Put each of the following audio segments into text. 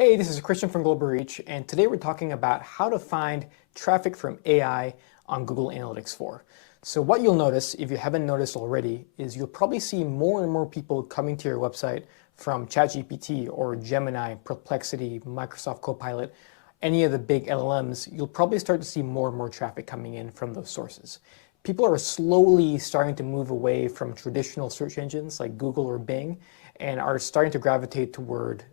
Hey, this is Christian from Global Reach, and today we're talking about how to find traffic from AI on Google Analytics 4. So what you'll notice, if you haven't noticed already, is you'll probably see more and more people coming to your website from ChatGPT or Gemini, Perplexity, Microsoft Copilot, any of the big LLMs. You'll probably start to see more and more traffic coming in from those sources. People are slowly starting to move away from traditional search engines like Google or Bing and are starting to gravitate toward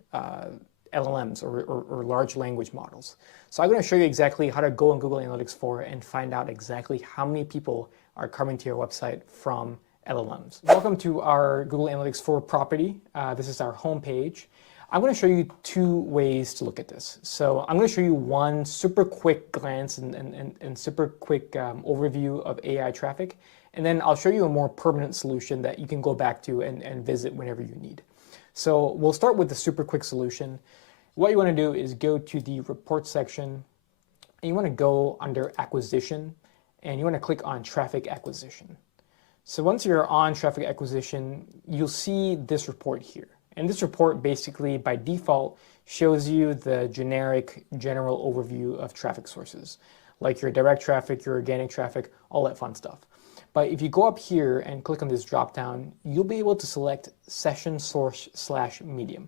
LLMs or large language models. So I'm going to show you exactly how to go on Google Analytics 4 and find out exactly how many people are coming to your website from LLMs. Welcome to our Google Analytics 4 property. This is our home page. I'm going to show you two ways to look at this. So I'm going to show you one super quick glance and super quick overview of AI traffic. And then I'll show you a more permanent solution that you can go back to and visit whenever you need. So we'll start with the super quick solution. What you want to do is go to the report section, and you want to go under acquisition, and you want to click on traffic acquisition. So once you're on traffic acquisition, you'll see this report here. And this report basically by default shows you the general overview of traffic sources, like your direct traffic, your organic traffic, all that fun stuff. But if you go up here and click on this drop down, you'll be able to select session source / medium.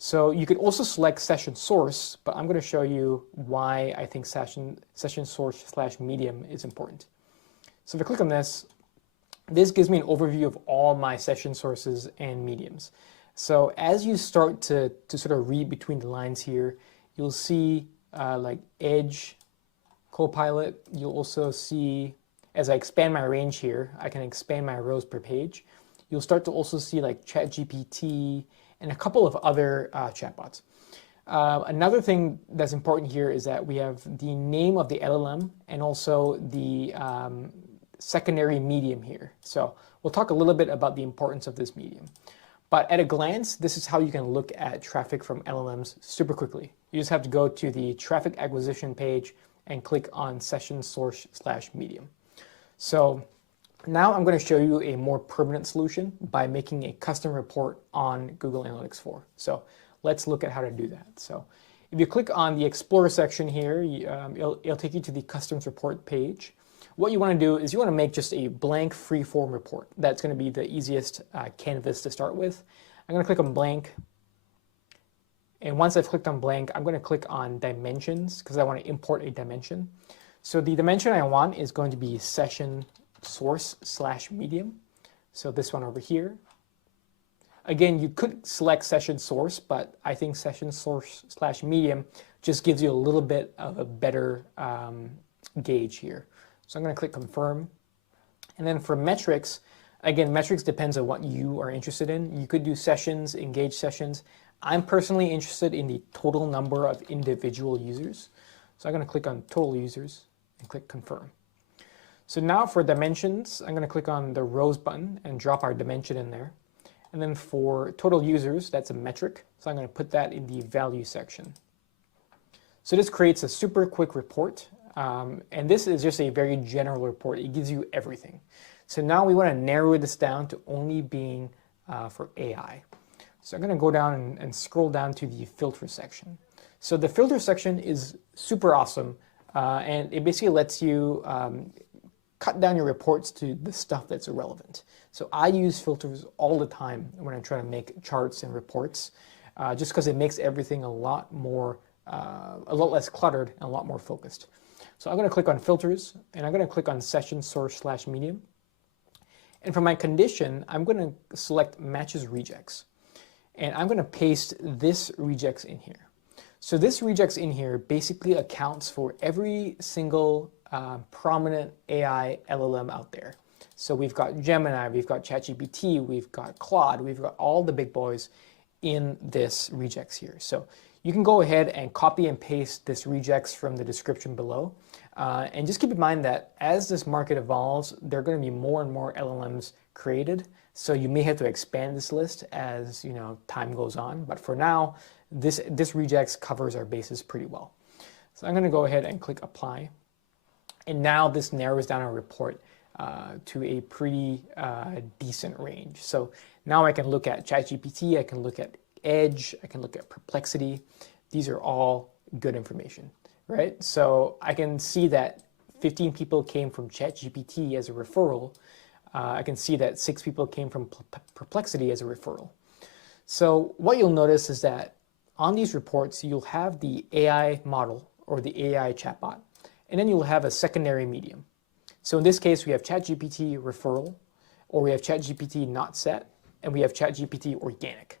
So you could also select session source, but I'm going to show you why I think session source / medium is important. So if I click on this, this gives me an overview of all my session sources and mediums. So as you start to sort of read between the lines here, you'll see like Edge, Copilot. You'll also see, as I expand my range here, I can expand my rows per page. You'll start to also see like ChatGPT and a couple of other chatbots. Another thing that's important here is that we have the name of the LLM and also the secondary medium here. So we'll talk a little bit about the importance of this medium. But at a glance, this is how you can look at traffic from LLMs super quickly. You just have to go to the traffic acquisition page and click on session source / medium. So now I'm going to show you a more permanent solution by making a custom report on Google Analytics 4. So let's look at how to do that. So if you click on the Explorer section here, it'll take you to the Customs Report page. What you want to do is you want to make just a blank free-form report. That's going to be the easiest canvas to start with. I'm going to click on blank. And once I've clicked on blank, I'm going to click on dimensions because I want to import a dimension. So the dimension I want is going to be session source / medium. So this one over here. Again, you could select session source, but I think session source / medium just gives you a little bit of a better gauge here. So I'm going to click confirm. And then for metrics, again, metrics depends on what you are interested in. You could do sessions, engage sessions. I'm personally interested in the total number of individual users. So I'm going to click on total users and click confirm. So now for dimensions, I'm going to click on the rows button and drop our dimension in there. And then for total users, that's a metric. So I'm going to put that in the value section. So this creates a super quick report. And this is just a very general report. It gives you everything. So now we want to narrow this down to only being for AI. So I'm going to go down and scroll down to the filter section. So the filter section is super awesome. And it basically lets you cut down your reports to the stuff that's irrelevant. So I use filters all the time when I try to make charts and reports, just because it makes everything a lot less cluttered and a lot more focused. So I'm going to click on filters, and I'm going to click on session source / medium. And for my condition, I'm going to select matches regex. And I'm going to paste this regex in here. So this regex in here basically accounts for every single prominent AI LLM out there. So we've got Gemini, we've got ChatGPT, we've got Claude, we've got all the big boys in this regex here. So you can go ahead and copy and paste this regex from the description below. And just keep in mind that as this market evolves, there are going to be more and more LLMs created. So you may have to expand this list as time goes on. But for now, this regex covers our bases pretty well. So I'm going to go ahead and click apply. And now this narrows down our report to a pretty decent range. So now I can look at ChatGPT, I can look at Edge, I can look at Perplexity. these are all good information, right? So I can see that 15 people came from ChatGPT as a referral. I can see that 6 people came from Perplexity as a referral. So what you'll notice is that on these reports, you'll have the AI model or the AI chatbot, and then you'll have a secondary medium. So in this case, we have ChatGPT referral, or we have ChatGPT not set, and we have ChatGPT organic.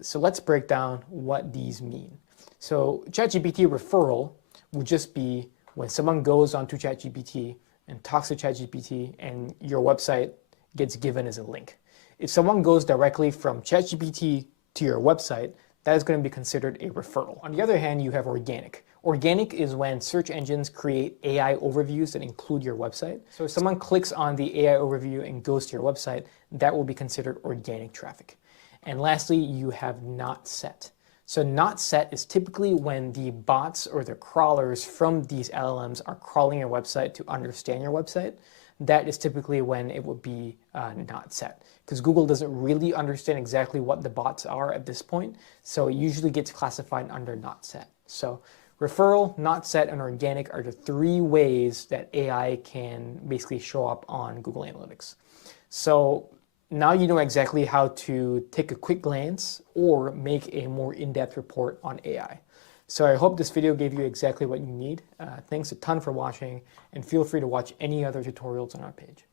So let's break down what these mean. So ChatGPT referral would just be when someone goes onto ChatGPT and talks to ChatGPT and your website gets given as a link. If someone goes directly from ChatGPT to your website, that is going to be considered a referral. On the other hand, you have organic. Organic is when search engines create AI overviews that include your website. So if someone clicks on the AI overview and goes to your website, that will be considered organic traffic. And lastly, you have not set. So not set is typically when the bots or the crawlers from these LLMs are crawling your website to understand your website. That is typically when it would be not set, because Google doesn't really understand exactly what the bots are at this point, so it usually gets classified under not set. So referral, not set, and organic are the 3 ways that AI can basically show up on Google Analytics. So now you know exactly how to take a quick glance or make a more in-depth report on AI. So I hope this video gave you exactly what you need. Thanks a ton for watching, and feel free to watch any other tutorials on our page.